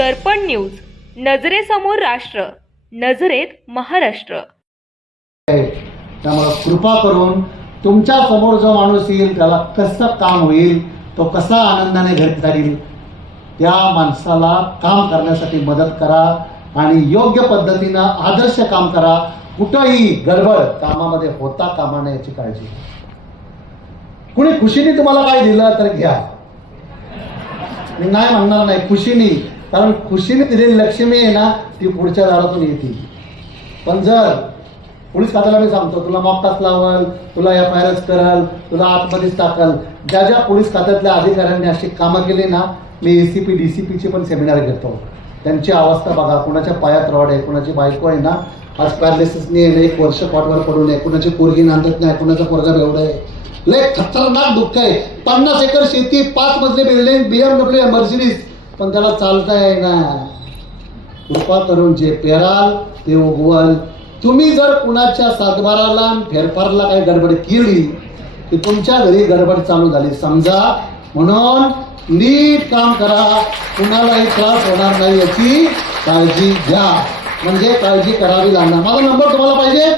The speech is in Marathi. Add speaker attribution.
Speaker 1: दर्पण न्यूज नजरेसमोर राष्ट्र नजरेत महाराष्ट्र.
Speaker 2: त्यामुळे कृपा करून तुमच्यासमोर जो माणूस येईल त्याला कसं काम होईल तो कसा आनंदाने घरी जाईल त्या माणसाला काम करण्यासाठी मदत करा आणि योग्य पद्धतीनं आदर्श काम करा. कुठंही गडबड कामामध्ये होता कामा नये याची काळजी घ्या. कुणी खुशीने तुम्हाला काय दिलं तर घ्या. मी नाही म्हणणार नाही खुशीने. कारण खुशीने दिलेली लक्ष्मी आहे ना ती पुढच्या दारातून येते. पण जर पोलीस खात्याला मी सांगतो तुला मॉकटास लावल तुला एफ आय आरच करल तुला आतमध्येच टाकल ज्या ज्या पोलीस खात्यातल्या अधिकाऱ्यांनी अशी कामं केली ना मी A C P D C पीचे पण सेमिनार घेतो. त्यांची अवस्था बघा कुणाच्या पायात रॉड आहे कुणाची बायको आहे ना आज पॅरालिसिसने आहे ना, एक वर्ष पाठवर पडून आहे कुणाची पोरगी नांदत नाही कुणाचा पोरगा एवढं आहे. लय खतरनाक दुःख आहे. पन्नास एकर शेती पाच मजली बिल्डिंग बीएमडब्ल्यू मर्सिडीज पण त्याला चालता ना कृपा करून जे पेराल ते उगवल. तुम्ही जर कुणाच्या सातबाराला फेरफारला काही गडबड केली की तुमच्या घरी गडबड चालू झाली. समजा म्हणून नीट काम करा. कुणालाही त्रास होणार नाही याची काळजी घ्या. म्हणजे काळजी करावी लागणार. माझा नंबर तुम्हाला पाहिजे?